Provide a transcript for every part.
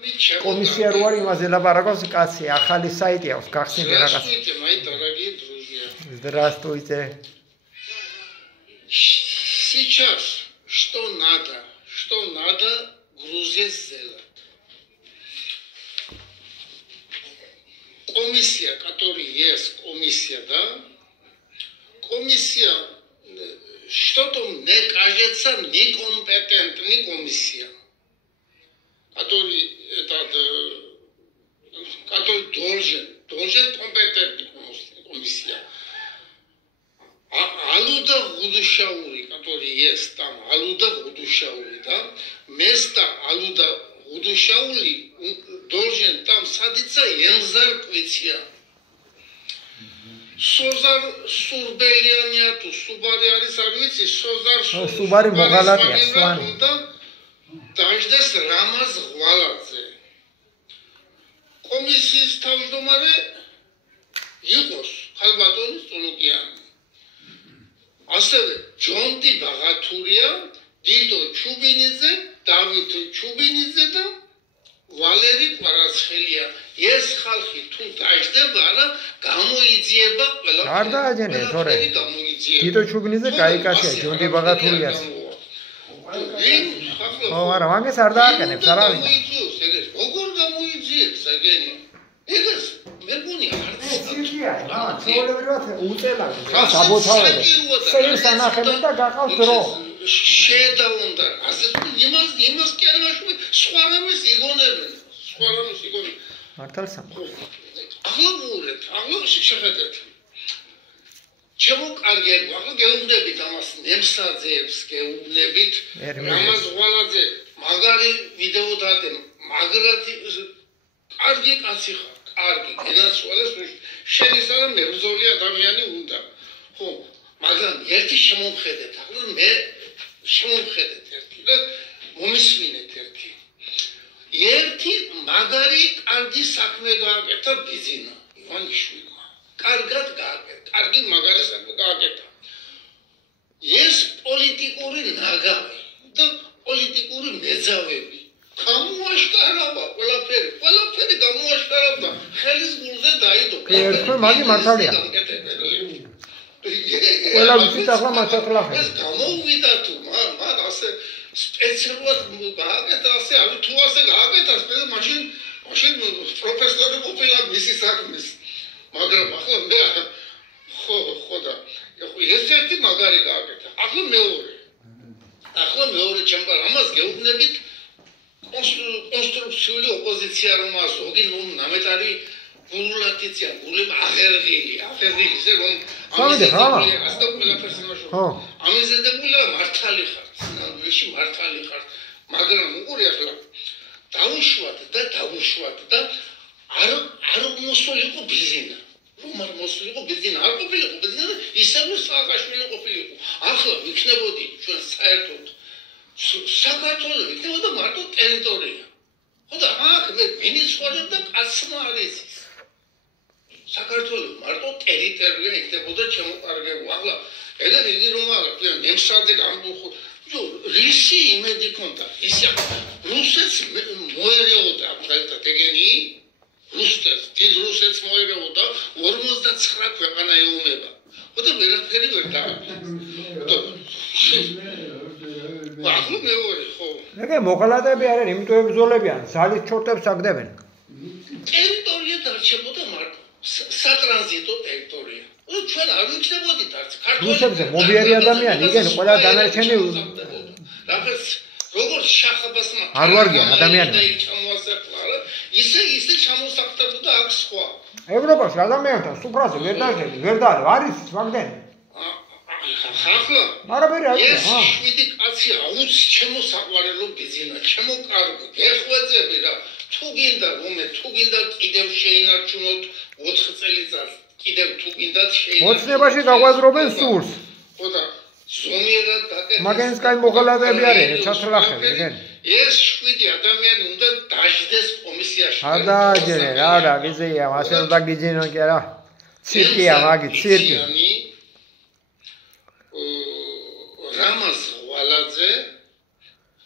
Комиссия რო არის იმაზე ლაპარაკობს კაცი, ახალი საიტი აქვს, გახსნილი რაღაც. Здравствуйте, мои дорогие друзья. Здравствуйте. Сейчас что надо Грузии сделать? Комиссия, которая есть, комиссия, да? Комиссия, что-то мне кажется, некомпетентная комиссия. Который должен компетентная комиссия. Алуда Гудушаури, который есть там, Алуда Гудушаури, да? Место Алуда Гудушаури должен там садиться Емзар Квития. Созар Сурбелианиату, Субариари Сарвици, Созар Субари Могалатия, Суани. Даждес Рамаз Гваладзе. Комиссიის თავმჯდომარე იყოს ხალბატონის წოლოკიანი. ასევე ჯონდი ბაღათურია, დიდო ჩუბინიძე, დავით ჩუბინიძე და ვალერი კვარაცხელია. ეს ხალხი თუ დაждდება, რა გამოიძიება ყველაფერი. არ დააჯენე, თორე. დიდო ჩუბინიძე კაიკაშია, ჯონდი ბაღათურიას. არა, მაგას არ დააკენებს, არავინ. როგორ გამოიძიებს აგენი? ეგას მე მგონი არც ცირკია, ჩვეულებრივად უწელავენ. საბოთავები. სეირს ანახებენ და გაყავს დრო. შეედაუნდა. ასე იმას კი არ მაშინ სხვა რამეს იგონებენ. მართალსა. ახლა ვუყურებთ, ახლა შეხედეთ. ჩემო კარგია, ახლა გეუბნებით ამას ნემსაძეებს, გეუბნებით რამაზ ღვალაძე, მაგარი ვიდეო დაადე, მაგრად კარგი კაცი ხარ, კარგი, გენაცვალეს შენი სარა მებრძოლი ადამიანი უნდა. ხო, მაგრამ ერთი შემომხედეთ, ახლა მე შემომხედეთ ერთი და მომისმინეთ ერთი. ერთი მაგარი კარგი საქმე გააკეთა ბიზინა, ივანიშვილმა. კარგად გააკეთა, კარგი მაგარი საქმე გააკეთა. ეს პოლიტიკური ნაგავი და პოლიტიკური მეძავები. გამოაშკარავდა ყველაფერი გამოაშკარავდა. ხელის გულზე დაიდო. ერთხელ მაგი მართალია. ყველა ვიცით ახლა მასაკლახე. ეს გამოვიდა თუ მან ასე სპეციალურად გააკეთა ასე, ანუ თუ ასე გააკეთა, მაშინ პროფესორი ყოფილა მისი საქმის. მაგრამ ახლა მე ხო და ეს ერთი მაგარი გააკეთა. ახლა მეორე ჩემპარ ამას გეუბნებით კონსტრუქციული ოპოზიცია რომ ზოგი ნამეტარი გულულათიცია, გულებ აღერღილი, ისე რომ ამაზე ამიზედებული მართალი ხარ, ვიში მართალი ხარ, მაგრამ უყური ახლა დაუშვათ და არ მოსულიყო ბიზინა. რომ არ მოსულიყო ბიზინა, არ ყოფილიყო ბიზინა, ისევ სააკაშვილი ყოფილიყო. ახლა ვიქნებოდი ჩვენ საერთოდ საქართველოს ვიქნებოდა მარტო ტერიტორია. ხო და აქ მე ვინი ცხოვრობდა კაცმა არის. საქართველოს მარტო ტერიტორია იქნებოდა შემოკარგებული. ახლა ეგრე იგი რომ აღარ ნემსაძე გამბუხო რისი იმედი ქონდა ისე რუსეთს მოერეოდა მაგალითად ეგენი რუსეთს მოერეოდა 59 ქვეყანა ეომება. ხო და ვერაფერი ვერ დააკეთა. ახლა მეორე ხო. ეგ მოღალატები არიან, იმიტომ ებრძოლებიან, ზალის ჩორტებს აგდებენ. ტერიტორია დარჩებოდა მარტო სატრანზიტო ტერიტორია. ჩვენ არ ვიქნებოდით არც რუსებზე მობიერი ადამიანი, igen, ყველა დანარჩენი რაღაც როგორც შახაბასმა არ ვარგიან ადამიანები. ისე ჩამოსახდებოდა აქ სხვა. ევროპაში ადამიანთან სუფრაზე ვერ დაარო, არის მაგდენი. ახლა არაფერი არ არის. ეს შვიდი კაცი აუც ჩემო საყვარელო ბიზინა, ჩემო კარგი, გეხვეწები რა. თუ გინდა კიდევ შეინარჩუნოთ 4 წელიწადს. კიდევ თუ გინდათ შეინარჩუნოთ. ოცნებაში გაყვაზრობენ სულს. ხო და ზომიერად დაკეთეს. მაგენს კაი მოღალატები არიან, ჩათრახები, igen. ეს შვიდი ადამიანი უნდა დაждდეს კომისიაში. არ დააჯერე, რა, გიზეა, ასე უნდა გიჯინონ კი არა. ცირკია, მაგი, ცირკი. რამაზ ღვალაძე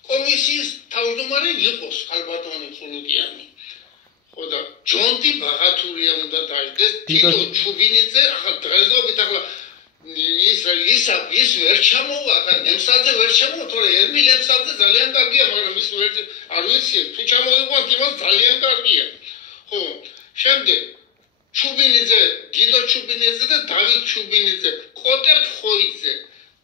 კომისიის თავმჯდომარე იყოს ხალბატონი ხულუკიანი. ხო და ჯონდი ბაღათურია უნდა დაიდეს, თითო ჩუბინიძე, ახლა დღესდღეობით ახლა ის ვერ ჩამოვა, ახლა ნემსაძე ვერ ჩამოვა, თორე ერმილ ნემსაძე ძალიან კარგია, მაგრამ ის ვერ არ ვიცი, თუ ჩამოვიყვანთ იმას ძალიან კარგია. ხო, შემდეგ ჩუბინიძე, გიდო ჩუბინიძე და დავით ჩუბინიძე, კოტე ფხოიძე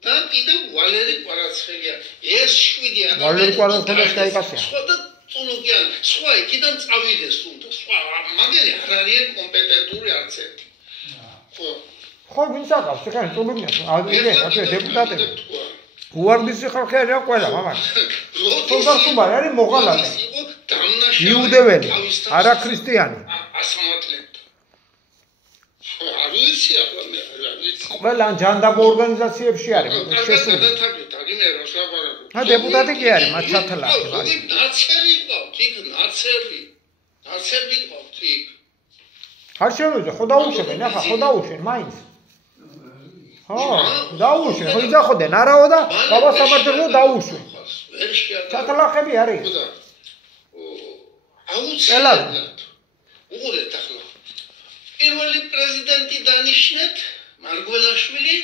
და კიდევ ვალერი კვარაცხელია. ეს 7 ადამიანი. ვალერი კვარაცხელიას გაიკასია. სხვა და წულუკიან, სხვა იქიდან წავიდეს უნდა, სხვა მაგერი არ არიან კომპეტენტური არც ერთი. ხო. ხო, ვინც აკავს, ეხლა წულუკიანს, igen, ასე დეპუტატები. უარდისი ხალხი არიან ყველა, მამაკ. თორსუბარი არის მოღალატე. იუდეველი, არა ქრისტიანი. ასამართლებდა. არ ვიცი ახლა მე, არ ვიცი. ყველა ჯანდაბო ორგანიზაციებში არის შესული. გადათარგმნით, აგინე რას ლაპარაკობ. ა დეპუტატი კი არის, მათ ჩათლა. იქ ნაცერი ყავთ, იქ ნაცერი. ნაცერი ყავთ იქ. არ შემოიძა, ხო დაუშვენ, ახლა ხო დაუშვენ, მაინც. ხო, დაუშვენ, ხო იძახოდნენ, არაო და ბაბა სამართლებო დაუშვენ. ვერ შეადა. ჩათლახები არის. აუცილებლად. უყურეთ ახლა. პირველი პრეზიდენტი დანიშნეთ, მარგველაშვილი,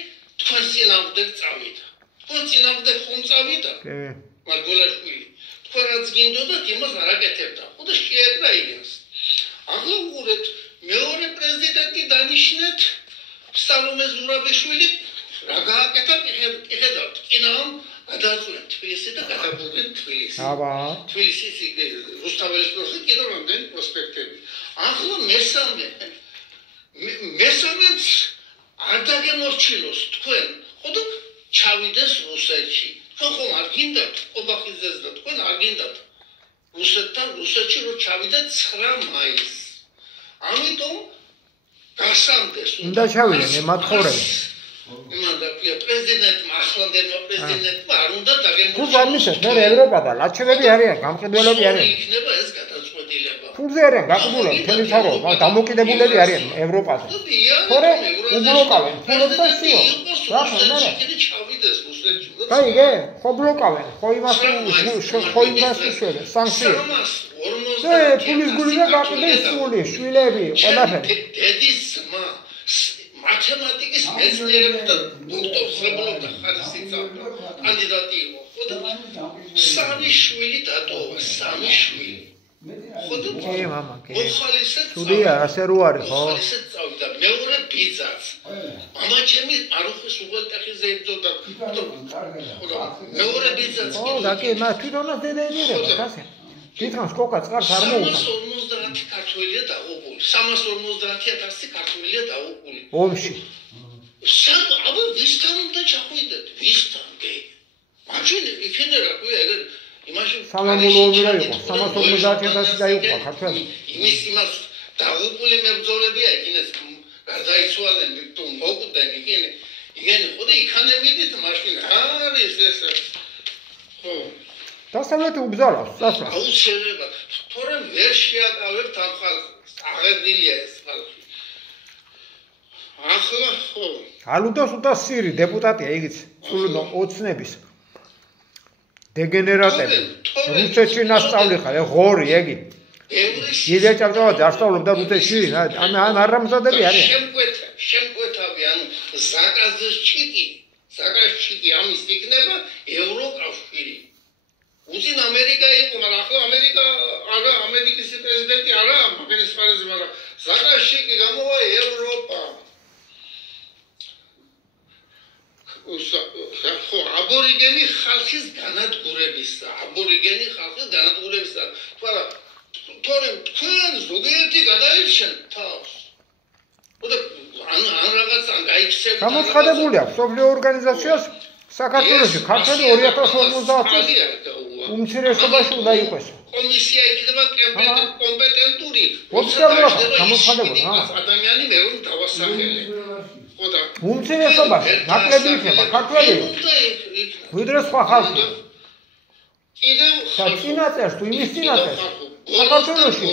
თქვენ წინააღმდეგ წავიდა. თქვენ წინააღმდეგ ხომ წავიდა? მარგველაშვილი. თქვენ რაც გინდოდათ, იმას არ აკეთებდა. ხო და შეერდა იმას. ახლა უყურეთ, მეორე პრეზიდენტი დანიშნეთ, სალომე ზურაბიშვილი, რა გააკეთა, იხედავთ, კინამ გადაწყვეტ თბილისი და გადაბურდნენ თბილისი. აბა. თბილისის რუსთაველის პროსპექტი კიდევ რამდენი პროსპექტები. ახლა მესამეც არ დაგემორჩილოს თქვენ, ხო და ჩავიდეს რუსეთში. თქვენ ხომ არ გინდათ ყობახიძეს და თქვენ არ გინდათ რუსეთთან რუსეთში რომ ჩავიდეთ 9 მაისს. ამიტომ გასამდეს უნდა ჩავიდნენ ემათხოვრები. იმანდა პრეზიდენტმა ახლანდელმა პრეზიდენტმა არ უნდა დაგემორჩილოს. თუ გამიშეთ მე ევროპა და ლაჩებები არიან, გამყიდველები არიან. იქნება ეს გადაწყვეტილება. ფულზე არიან გაყიდულები, თემი თავრობა, დამოკიდებულები არიან ევროპაზე. თორე უბლოკავენ, ფულებს და სიო. რა ხდება? ჩავიდეს რუსეთში. გაიგე? ხო ბლოკავენ, ხო იმას უშვებენ, სანქციები. ფულის გულზე გაყიდეს სული, შვილები, ყველაფერი. დედის ძმა მათემატიკის მეცნიერებათა დოქტორსებობდა ხარისხი კანდიდატი იყო. ხო და 3 შვილი დატოვა, 3 შვილი. ხო და კი მამა, კი. მოხალისეთ. თუდია, ასე რო არის, ხო? მოხალისეთ წავიდა, მეორე ბიძაც. მამა ჩემი არუხის უღელტეხიზე იბრძოდა. მეორე ბიძაც. ხო, და კი, მა თვითონაც დედა ედირება, ასე. თვითონ სკოკა წყარს არ მოუწევს. 350 ქართველია დაუყული. 350,000 ქართველია დაუყული. ომში. აბა ვისთან უნდა ჩახვიდეთ? ვისთან? მაშინ იქნება რა ქვია, ეგ იმაში სამამულო ომი რა იყო? 350,000 დაიყვა ქართველი. იმას დაუყული მებრძოლებია იქნეს გარდაიცვალენ თუ მოკვდნენ იქნე. იგენი ხო და იქანებიდით მაშინ არის ეს. ხო. დასავლეთი უბრძოლავს, წასვლა. აუცილებლად. თორემ ვერ შეაკავებთ ამ ხალხს. აღებდილია ეს ხალხი. ახლა ხო. ალუდოს უდა სირი დეპუტატია იგიც, სულნო ოცნების. დეგენერატები. რუსეთში ნასწავლი ხარ, ღორი ეგი. ილია ჭავჭავაძე არ სწავლობდა რუსეთში, ამ არამზადები არიან. შემკვეთავი, ანუ ზაკაზჩიკი ამის იქნება ევროკავშირი. უცინ ამერიკა იყო, მაგრამ ახლა ამერიკა არა, ამერიკის პრეზიდენტი არა, მაგენის ფარაზე, მაგრამ ზაკაზჩიკი გამოვა ევროპა. ხო, აბორიგენი ხალხის განადგურებისა, თორემ თქვენ ზოგიერთი გადაირჩენ თავს. ან რაღაცა გაიქცევთ. გამოცხადებული აქვს სოფლიო ორგანიზაციას საქართველოში ქართველი 2050 წელს უმცირესობაში უნდა იყოს. კომისია იქნება კომპეტენტური. ოფიციალურად გამოცხადებული, ადამიანი მე რომ დავასახელე. ხოდა უმცირესობაში ნაკლები იქნება ქართველი. ვიდრე სხვა ხალხი. კიდევ საწინაწერს თუ იმის წინაწერს საქართველოში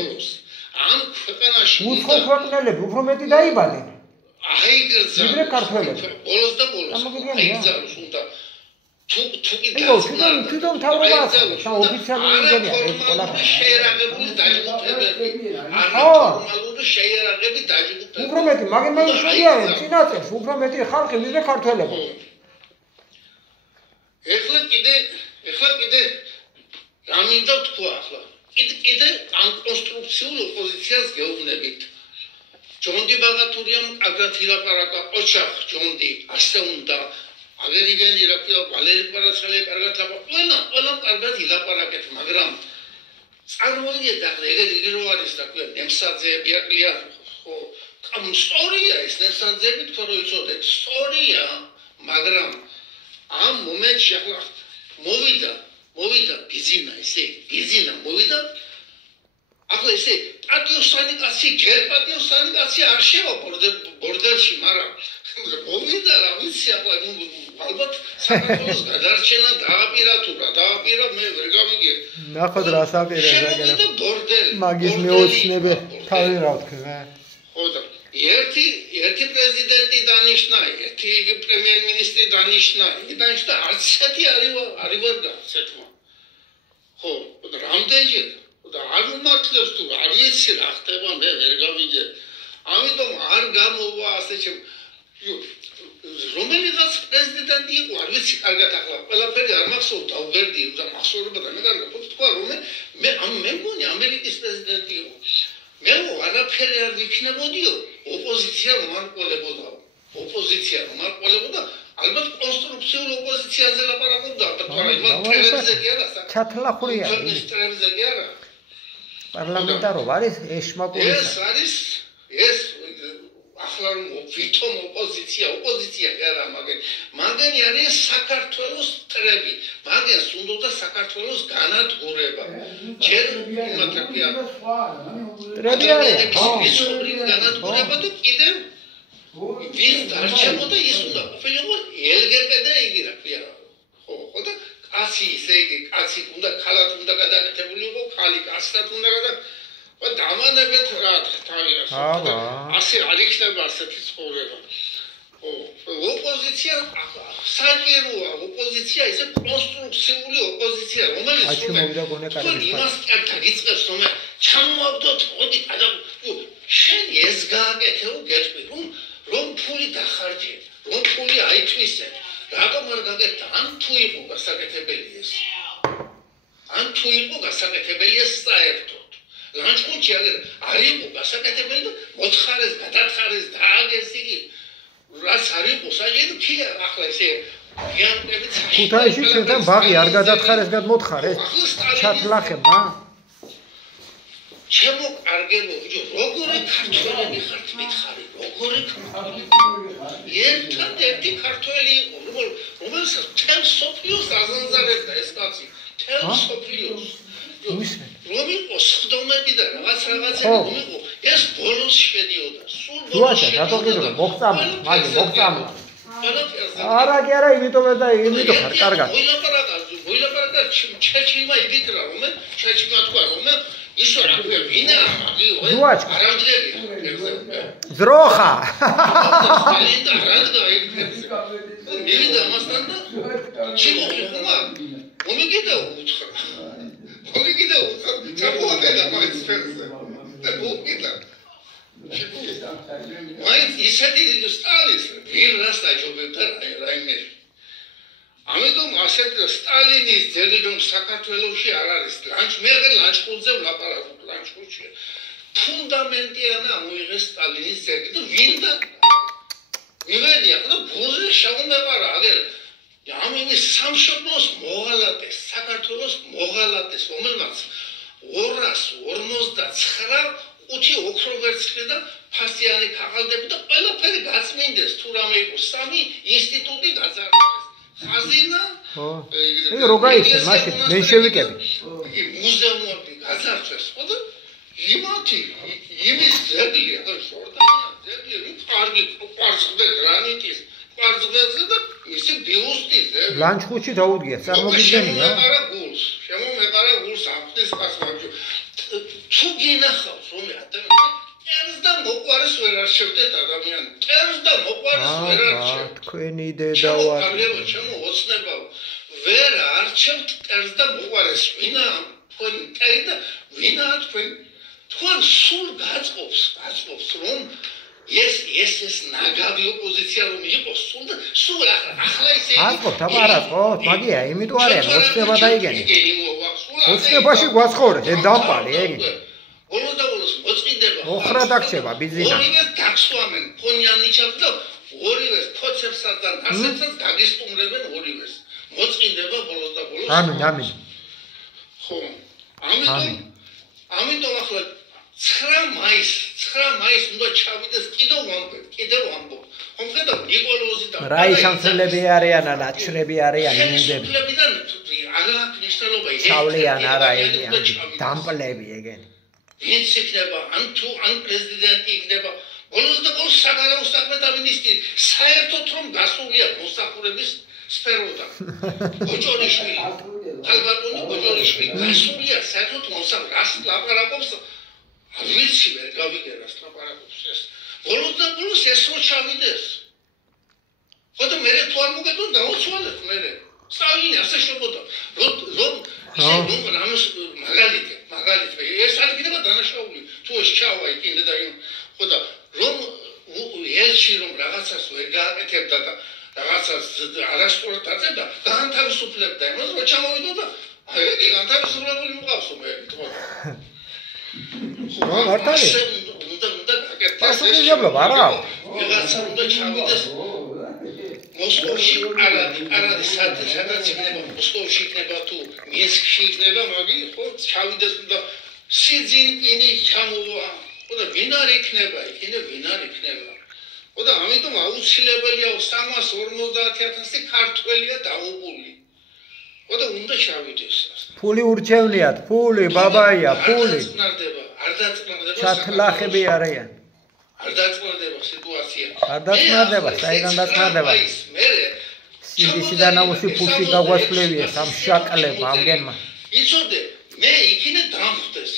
ამ ქვეყანაში უცხო ქვეყნელები უფრო მეტი დაიბადნენ. აიგრძნო. ვიდრე ქართველები. ბოლოს და ბოლოს. აიგრძნოს უნდა. თვითონ თავრობა ახლა ოფიციალური იმენია ეს ყველაფერი შეერაგებული დაჯგუფებები არაფორმალური შეერაგები დაჯგუფებები უფრო მეტი მაგენ შედიან წინაწელს უფრო მეტი ხალხი ვიდრე ქართველები ეხლა კიდე რა მინდა თქვა ახლა კიდე ამ კონსტრუქციულ ოპოზიციას გეუბნებით ჯონდი ბაღათურიამ კარგად ილაპარაკა ოჩახ ჯონდი ასე უნდა აგერიგენი რა ქვია ვალერი პარაცხელი კარგად ყველა კარგად ილაპარაკეთ მაგრამ წარმოიდგინეთ ახლა ეგრე რო არის რა ქვია ნემსაძე ბიაკლია ხო ამ ისტორია ეს ნემსაძეები თქო რომ იცოდეთ ისტორია მაგრამ ამ მომენტში ახლა მოვიდა ბიზინა მოვიდა ახლა ესე პატიოსანი კაცი ჯერ პატიოსანი კაცი არ შევა ბორდელში მაგრამ მოვიდა რა ვიცი ახლა ალბათ საქართველოს გადარჩენა დააპირა მე ვერ გავიგე ნახოთ რა საპირე რა ბორდელი მაგის მეოცნები თავი რა ვთქვა ხო და ერთი პრეზიდენტი დანიშნა ერთი პრემიერ-მინისტრი დანიშნა და არც ერთი არ გაცეთმა ხო და რამდენჯერ და არ უმართლებს თუ არ ვიცი რა ხდება მე ვერ გავიგე ამიტომ არ გამოვა ასე რომელიღაც პრეზიდენტი იყო არ ვიცი კარგად ახლა ყველაფერი არ მახსოვს დაუგერდი და მახსოვრება და მე კარგად თქვა რომ მე მგონი ამერიკის პრეზიდენტი იყო მე არაფერი არ ვიქნებოდიო ოპოზიცია რომ არ ყოლებოდა ალბათ კონსტრუქციულ ოპოზიციაზე ლაპარაკობდა თორემ კი არა ჩათლახურია პარლამენტარო არის ეშმაკური ეს ახლა რომ ვითომ ოპოზიცია კი არა მაგენი არის საქართველოს ტრები მაგას უნდა საქართველოს განადგურება ჯერ იმათაკია ტრები არის განადგურება და კიდევ ვის დარჩებოდა ის უნდა ყოფილიყო LGBT იგი რა ქვია ხო და კაცი ისე იგი კაცი უნდა ხალათ უნდა გადაკეთებულიყო ხალი კაცთან უნდა დამანებეთ რა თავია ასე არ იქნება ასეთი ცხოვრება ოპოზიცია საჭიროა ოპოზიცია ისე კონსტრუქციული ოპოზიცია რომელიც იმას დაგიწყებს რომ ჩამოვაგდოთ მოდი შენ ეს გააკეთე გეტყვი რომ ფული დახარჯე რომ ფული აითვისე რატომ არ გაგეთ ან თუ იყო გასაკეთებელი ეს საერთოდ ლანჩხუთში არ იყო გასაკეთებელი და მოთხარეს გადათხარეს დააგეს იგი რაც არ იყო საერთოდ კი ახლა ესე ქუთაისში ჩვენთან ბაღი არ გადათხარეს გადმოთხარეს ჩათლახებმა ჩემო კარგებო როგორი ქართველები ხართ მითხარი როგორი ერთადერთი ქართველი იყო რომელსაც თემ სოფიოს აზანზარებდა ეს კაცი თემ სოფიოს რომ იყო სხდომები და რაღაცები რომ იყო ეს ბოლოს შედიოდა სულ ბოლოს რატო კიდევ მოგწამლა არა კი არა იმიტომ ხარ კარგად მოილაპარაკა ჩეჩიმა იგიტრა რომ ჩეჩიმა თქვა რომ ისო რა ქვია ვინა არამძლებია ზროხა მივიდა მასთან და ჩიმოხი ხომა მომიგიდა უთხრა ჩამოაკედა მაინც ფერზე და მოვიდა მაინც ისეთი სტალინის ვინ რას დაჯობებდა რაიმეში ამიტომ ასეთ სტალინის ძელი რომ საქართველოში არ არის მე აღარ ლანჩხუთზე ვლაპარაკობ ლანჩხუთში ფუნდამენტია და მოიღეს სტალინის ძელი და ვინ და მივედია და ბოზე შევმეყარა აღარ ამის სამშობლოს მოღალატეს საქართველოს მოღალატეს რომელმაც 259 5 ოქროვერცხლი და ფასიანი ქაღალდები და ყველაფერი გაწმინდეს თუ რამე იყო 3 ინსტიტუტი გაძარცვეს ხაზინა რო გაიხსნა მაშინ მენშევიკები მუზეუმები გაძარცვეს ხო და იმის ძეგლი და შორდანია ძეგლი კარგი კვარცხლბე გრანიტის კვარცხლბეზე და ისე ბიუსტის ლანჩხუთში დაუდგია წარმოგიდგენია შემომეყარა გულს ამხნის კაცმა თუ გინახავს რომ ადამიანი მტერს და მოყვარეს ვერ არჩევდეთ ადამიანი. მტერს და მოყვარეს ვერ არჩევდეთ. თქვენი დედა ვარ. ჩემო ოცნება ვერ არჩევთ მტერს და მოყვარეს. ვინა თქვენ მტერი და ვინა თქვენ სულ გაწყობს რომ ეს ნაგავი ოპოზიცია რომ იყოს სულ ახლა ისე აწყობთ აბარაწყობთ მაგია იმიტომ არიან ოცნება დაიგენი ოცნებაში გვაცხოვრეთ დამპალი ეგი ბოლოს მოწინდება ოხრა დაგჭება ბიზინა ორივეს დაგსვამენ ფონიანიჩად და ორივეს ფოცებსაც და ასეთსაც დაგისტუმრებენ ორივეს მოწინდება ბოლოს ამინ ხო ამიტომ ახლა 9 მაისს უნდა ჩავიდეს კიდევ ვამბობ. ხომ ნიკოლოზი და რაიშანსელები არიან, ნაჩრები არიან, ინდები. არა ქრისტიანობა ჩავლიან არა ეგენი, დამპლები ეგენი. ვინც იქნება, ან პრეზიდენტი იქნება, ბოლოს საგარეო საქმეთა მინისტრი, საერთოდ რომ გასულია მოსახურების სფეროდან. გოჯორიშვილი, ალბათონი გოჯორიშვილი გასულია საერთოდ მოსახურებას ლაპარაკობს ვიცი ვერ გავიგერას ლაპარაკობს ეს. ბოლოს ეს რო ჩავიდეს. ხოდა მე თუ არ მოგეთო დაუცვალეთ მე. სწავლინი ასე შეგვოდა. რომ ამას მაგალითი ეს არ იქნება დანაშაული. თუ ეს ჩავა იქინდა და ხოდა რომ ელჩი რომ რაღაცას ვერ გააკეთებდა და რაღაცას არასწორად დაწებდა, გაანთავისუფლებდა იმას რომ ჩამოვიდოდა. აი განთავისუფლებული მყავსო მე თქო. მართალი? უნდა გაკეთდეს. პასუხისმგებლობა არა. რაღაცა უნდა ჩავიდეს. მოსკოვში არადი სადაც იქნება მოსკოვში იქნება თუ მინსკში იქნება მაგი ხო ჩავიდეს და სი ძინპინი ჩამოვა. ხოდა ვინ არ იქნება? ხოდა ამიტომ აუცილებელია 350,000 ქართველია დაუღული. ხოდა უნდა ჩავიდეს. ფული ურჩევნიათ, ფული, ბაბაია, ფული. არ დაწნარდება. ჩათლახები არიან. არ დაწნარდება სიტუაცია. არ დაწნარდება, საიდან დაწნარდება? სიდისიდან ამოსი ფულში გაგვასვლევია სამშაკლებმა ამგენმა. იცოდე, მე იქინე დამხვდეს,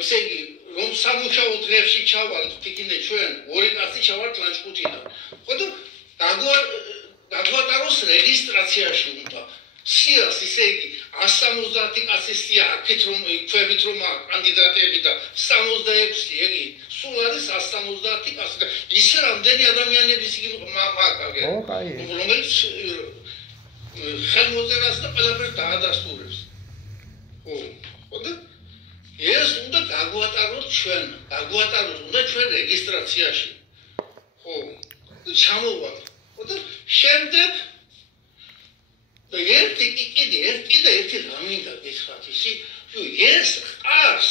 ესე იგი, რომ სამუშაო დღეებში ჩავალთ, იქინე ჩვენ ორი კაცი ჩავართ ლანჩხუთიდან. ხოდა გაგვატაროს რეგისტრაციაში უნდა. სიას ისე იგი 170 კაცი სია აქეთ რომ ქვევით რომ კანდიდატები და 66 იგი სულ არის 170 კაცი და ისე რამდენი ადამიანების იგი მაგალითად რომელიც ხელმოწერას და ყველაფერს დაადასტურებს. ხოდა ეს უნდა გაგვატაროთ უნდა ჩვენ რეგისტრაციაში. ხო ჩამოვალ. ხოდა შემდეგ ერთი რამინდა გესხათ ისი ეს ყარს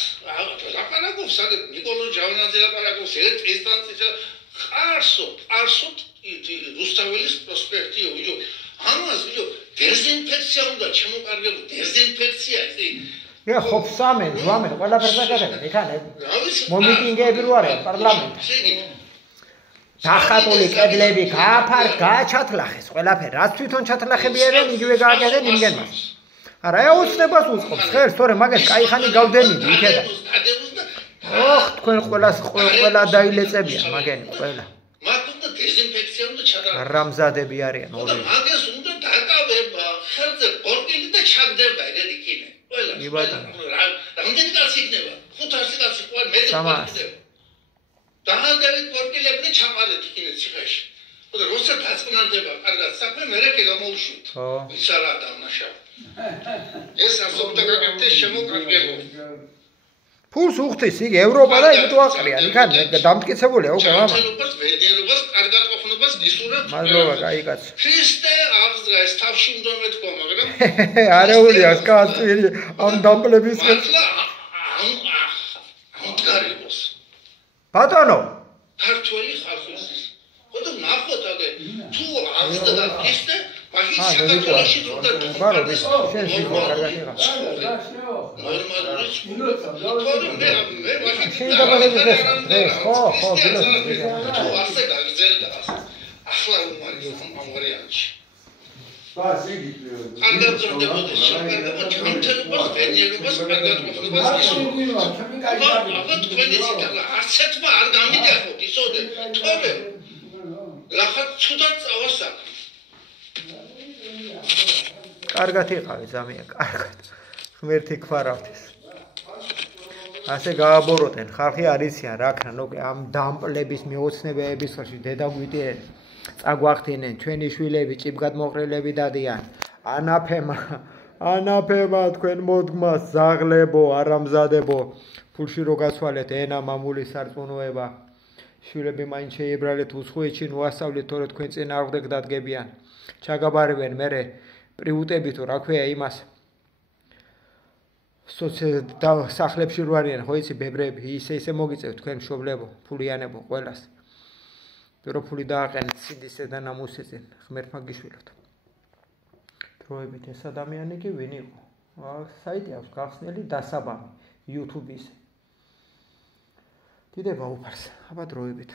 ლაპარაკობს აგერ ნიკოლოზ ჯავანაძე ლაპარაკობს ერთ ინსტანციაში ყარსო რუსთაველის პროსპექტიო ვიდეო ამას ვიდეო დეზინფექცია უნდა შემოკარგებო დეზინფექცია ისი მე ხოფსამენ ზვამენ ყველაფერს აკეთებენ იქანე მომიტინგები რო არის პარლამენტში დახატული კედლები გააჩათლახეს ყველაფერი რაც თვითონ ჩათლახები არიან იგივე გააკეთეს იმგენმას არა ეოცნებას უწყობს ხელს თორე მაგას кайხანი გავდენიდი იქედა ოხ თქვენ ყველა დაილეწებიან მაგენი ყველა მათ უნდა დეზინფექცია უნდა ჩადაროს რამზადები არიან ორი მაგას უნდა დაკავება ხელზე ბორკილი და ჩაგდება ეგ იქინე ყველა რამდენი კაცი იქნება 500 კაცი ყოველ მეტი დააგებით ბორკილები ჩამარეთ იქინე ციხეში. ხოდა როცა დაწნარდება კარგად საქმე მე რეკე გამოუშვით. ის არა დამნაშავ. ეს ასობდა გაკეთდეს შემოკარგებო. ფულს უხდის იგი ევროპა და იმიტომ აყრიან იქან დამტკიცებულია უკვე მამა. ჩამოთელობას, ვედერობას, კარგად ყოფნობას გისურვებ. მადლობა კაი კაცი. ქრისტე აღზრა ეს თავში უნდა მეთქვა მაგრამ არეულია კაცი ამ დამპლების ამდგარიყოს. ბატონო ქართველი ხალხის ხოდა ნახოთ აგე თუ აღზრდა ქრისტე მაშინ საქართველოში უნდა ბარობის შენ სიტყვა კარგად იღა ნორმალური მე მაშინ შენ დაბადების დღეს ხო თუ ასე გაგზელდა ახლა უმარი ამ ვარიანტში კარგად ზრდებოდეს, კარგად ჩამთელობას, ვენიერებას, კარგად ყოფნობას ისურვებთ. აბა თქვენი ციტალა არც ერთმა არ გამიდიახოთ ისოდე თორე რახაც ცუდად წავასაკ კარგად იყავი ზამია კარგად ღმერთი გვარავდეს ასე გააბოროტენ ხალხი არ იციან რა ქნა ამ დამპლების მეოცნებების ხელში დედა გვიტიენ წაგვახდინენ ჩვენი შვილები ჭიბგად მოყრილები დადიან ანაფემა თქვენ მოდგმას ზაღლებო არამზადებო ფულში რო გასვალეთ ენა მამული სარწმუნოება შვილები მაინც შეიბრალეთ უცხოეთში ნუასწავლეთ თორე თქვენ წინ არ ხვდეთ დადგებიან ჩაგაბარებენ მერე პრიუტები თუ რა ქვია იმას სახლებში რო არიან ხო იცი ბებრები ისე მოგიწევთ თქვენ მშობლებო ფულიანებო ყველას რო ფული დააყენეთ სინდისე და ნამუსეზე ღმერთმა გიშვილოთ დროებით ეს ადამიანი კი ვინ იყო საიტი აქვს გახსნილი დასაბამი YouTube-ის დიდება უფარს აბა დროებით